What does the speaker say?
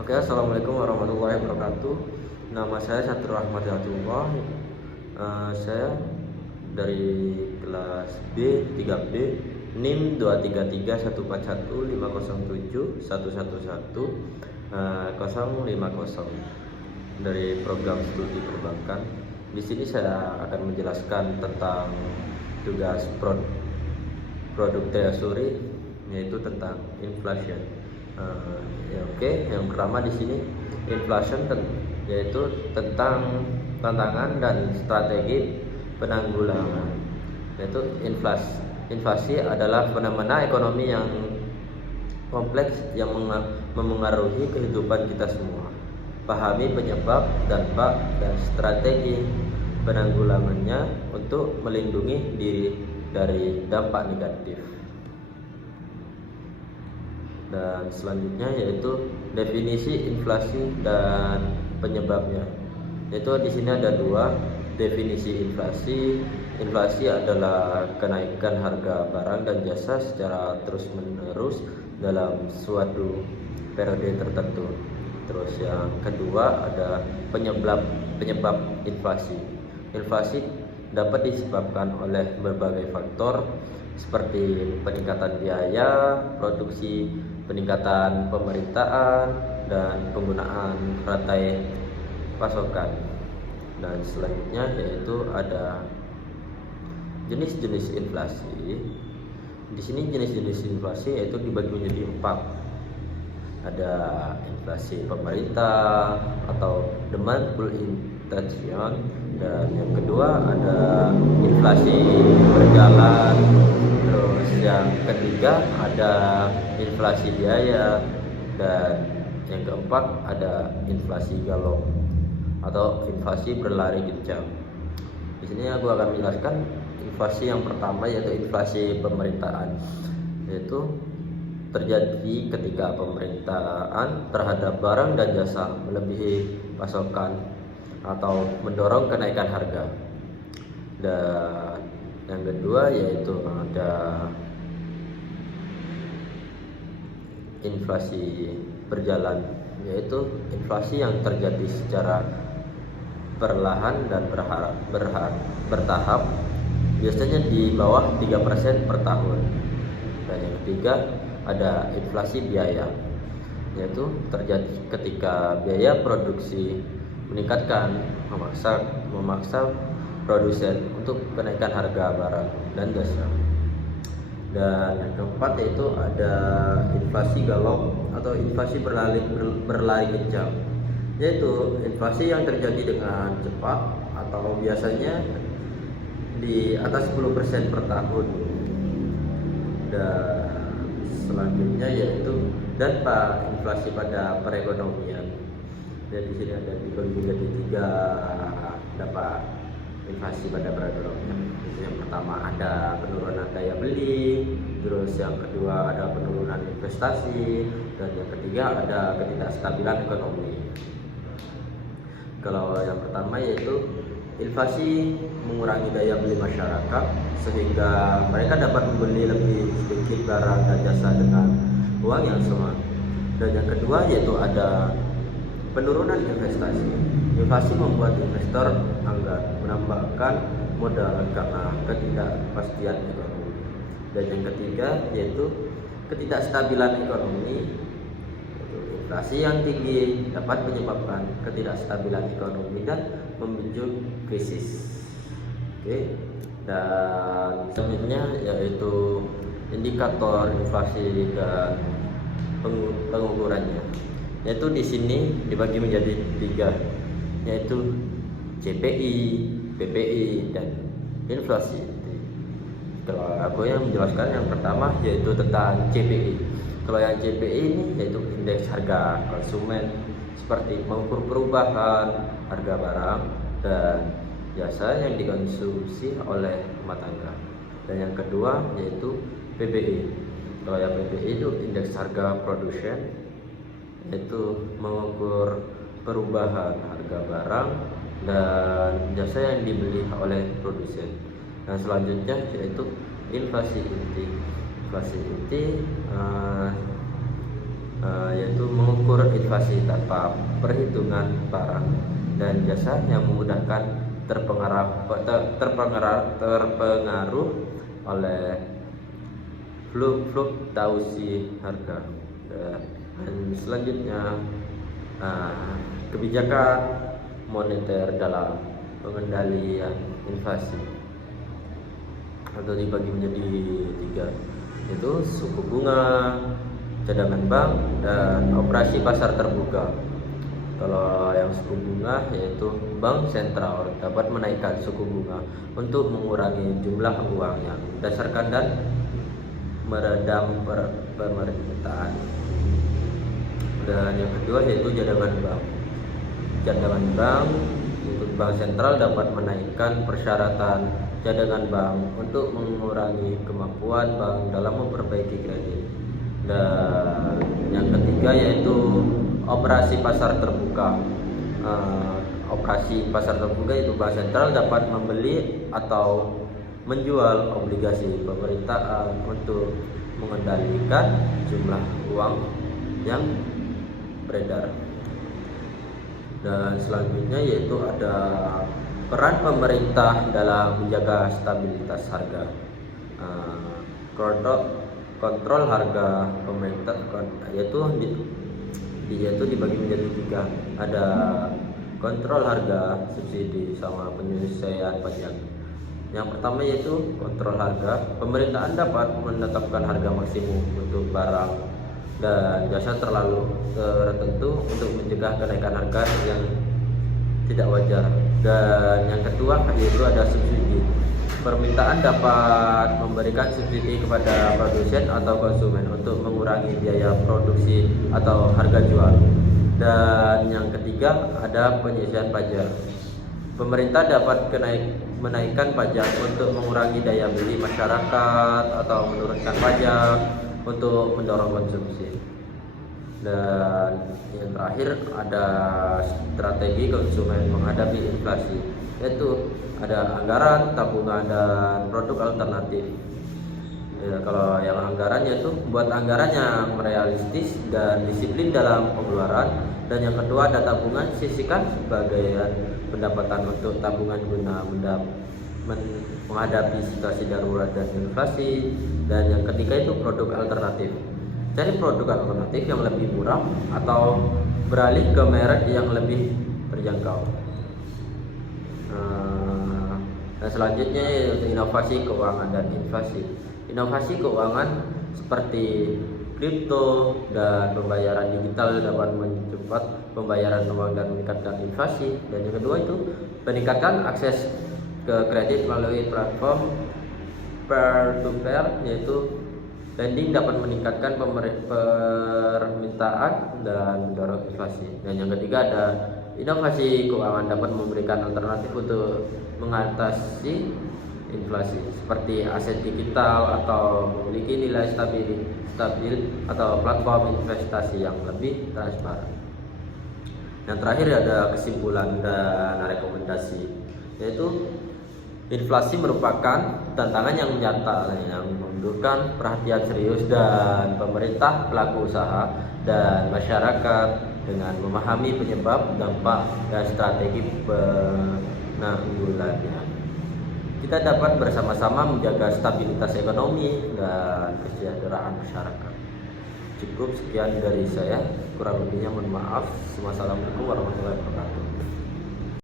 Oke, assalamualaikum warahmatullahi wabarakatuh. Nama saya Satrul Ahmad Yatullah. Saya dari kelas B 3B NIM 2331547111050 dari program studi perbankan. Di sini saya akan menjelaskan tentang tugas produk tersuri, yaitu tentang inflation. Yang pertama di sini inflation yaitu tentang tantangan dan strategi penanggulangan. Yaitu inflasi adalah fenomena ekonomi yang kompleks yang memengaruhi kehidupan kita semua. Pahami penyebab, dampak, dan strategi penanggulangannya untuk melindungi diri dari dampak negatif. Dan selanjutnya yaitu definisi inflasi dan penyebabnya. Yaitu di sini ada dua definisi inflasi. Inflasi adalah kenaikan harga barang dan jasa secara terus-menerus dalam suatu periode tertentu. Terus yang kedua ada penyebab inflasi. Inflasi dapat disebabkan oleh berbagai faktor seperti peningkatan biaya produksi, peningkatan pemerintahan, dan penggunaan rantai pasokan. Dan selanjutnya yaitu ada jenis-jenis inflasi. Di sini jenis-jenis inflasi yaitu dibagi menjadi 4. Ada inflasi pemerintah atau demand pull inflation, dan yang kedua ada inflasi berjalan. Terus yang ketiga ada inflasi biaya, dan yang keempat ada inflasi galop atau inflasi berlari kencang. Di sini aku akan menjelaskan inflasi yang pertama, yaitu inflasi pemerintahan, yaitu terjadi ketika pemerintahan terhadap barang dan jasa melebihi pasokan atau mendorong kenaikan harga. Dan yang kedua yaitu ada inflasi berjalan, yaitu inflasi yang terjadi secara perlahan dan bertahap, biasanya di bawah 3% per tahun. Dan yang ketiga ada inflasi biaya, yaitu terjadi ketika biaya produksi meningkatkan, memaksa produsen untuk kenaikan harga barang dan jasa. Dan yang keempat yaitu ada inflasi galop atau inflasi berlari kencang, yaitu inflasi yang terjadi dengan cepat atau biasanya di atas 10% per tahun. Dan selanjutnya yaitu dampak inflasi pada perekonomian. Dan di sini ada dibagi menjadi 3 dampak inflasi pada perekonomian. Yang pertama ada penurunan daya beli, terus yang kedua ada penurunan investasi, dan yang ketiga ada ketidakstabilan ekonomi. Kalau yang pertama yaitu inflasi mengurangi daya beli masyarakat sehingga mereka dapat membeli lebih sedikit barang dan jasa dengan uang yang sama. Dan yang kedua yaitu ada penurunan investasi. Inflasi membuat investor enggan menambahkan modal karena ketidakpastian ekonomi. Dan yang ketiga yaitu ketidakstabilan ekonomi. Inflasi yang tinggi dapat menyebabkan ketidakstabilan ekonomi dan memicu krisis. Dan selanjutnya yaitu indikator inflasi dan pengukurannya. Yaitu di sini dibagi menjadi 3, yaitu CPI, PPI, dan inflasi. Kalau aku yang menjelaskan yang pertama yaitu tentang CPI. Kalau yang CPI ini yaitu indeks harga konsumen, seperti mengukur perubahan harga barang dan jasa yang dikonsumsi oleh rumah tangga. Dan yang kedua yaitu PPI. Kalau yang PPI itu indeks harga produsen, yaitu mengukur perubahan harga barang dan jasa yang dibeli oleh produsen. Dan selanjutnya yaitu inflasi inti. Inflasi inti yaitu mengukur inflasi tanpa perhitungan barang dan jasa yang memudahkan terpengaruh oleh fluktuasi harga. Dan selanjutnya, kebijakan moneter dalam pengendalian inflasi atau dibagi menjadi 3, yaitu suku bunga, cadangan bank, dan operasi pasar terbuka. Kalau yang suku bunga, yaitu bank sentral dapat menaikkan suku bunga untuk mengurangi jumlah uang yang berdasarkan dan meredam permintaan. Dan yang kedua yaitu cadangan bank. Cadangan bank untuk bank sentral dapat menaikkan persyaratan cadangan bank untuk mengurangi kemampuan bank dalam memperbaiki kredit. Dan yang ketiga yaitu operasi pasar terbuka. Operasi pasar terbuka itu bank sentral dapat membeli atau menjual obligasi pemerintah untuk mengendalikan jumlah uang yang beredar. Dan selanjutnya yaitu ada peran pemerintah dalam menjaga stabilitas harga. Kontrol harga pemerintah yaitu dibagi menjadi 3. Ada kontrol harga, subsidi, sama penyelesaian pajak. Yang pertama yaitu kontrol harga. Pemerintahan dapat menetapkan harga maksimum untuk barang dan jasa tertentu untuk mencegah kenaikan harga yang tidak wajar. Dan yang kedua yaitu ada subsidi. Permintaan dapat memberikan subsidi kepada produsen atau konsumen untuk mengurangi biaya produksi atau harga jual. Dan yang ketiga ada penyelesaian pajak. Pemerintah dapat menaikkan pajak untuk mengurangi daya beli masyarakat atau menurunkan pajak untuk mendorong konsumsi. Dan yang terakhir ada strategi konsumen menghadapi inflasi, yaitu ada anggaran, tabungan, dan produk alternatif. Kalau yang anggaran yaitu buat anggaran yang realistis dan disiplin dalam pengeluaran. Dan yang kedua ada tabungan, sisihkan sebagian pendapatan untuk tabungan guna menghadapi situasi darurat dan inflasi. Dan yang ketiga itu produk alternatif. Cari produk alternatif yang lebih murah atau beralih ke merek yang lebih terjangkau. Dan selanjutnya yaitu inovasi keuangan dan inflasi. Inovasi keuangan seperti kripto dan pembayaran digital dapat mempercepat pembayaran uang dan meningkatkan inflasi. Dan yang kedua itu meningkatkan akses ke kredit melalui platform peer-to-peer, yaitu lending dapat meningkatkan permintaan dan mendorong inflasi. Dan yang ketiga ada inovasi keuangan dapat memberikan alternatif untuk mengatasi inflasi seperti aset digital atau memiliki nilai stabil atau platform investasi yang lebih transparan. Yang terakhir ada kesimpulan dan rekomendasi, yaitu inflasi merupakan tantangan yang nyata yang membutuhkan perhatian serius dan pemerintah, pelaku usaha, dan masyarakat dengan memahami penyebab, dampak, dan strategi penanggulangannya. Kita dapat bersama-sama menjaga stabilitas ekonomi dan kesejahteraan masyarakat. Cukup sekian dari saya, kurang lebihnya mohon maaf. Wassalamualaikum warahmatullahi wabarakatuh.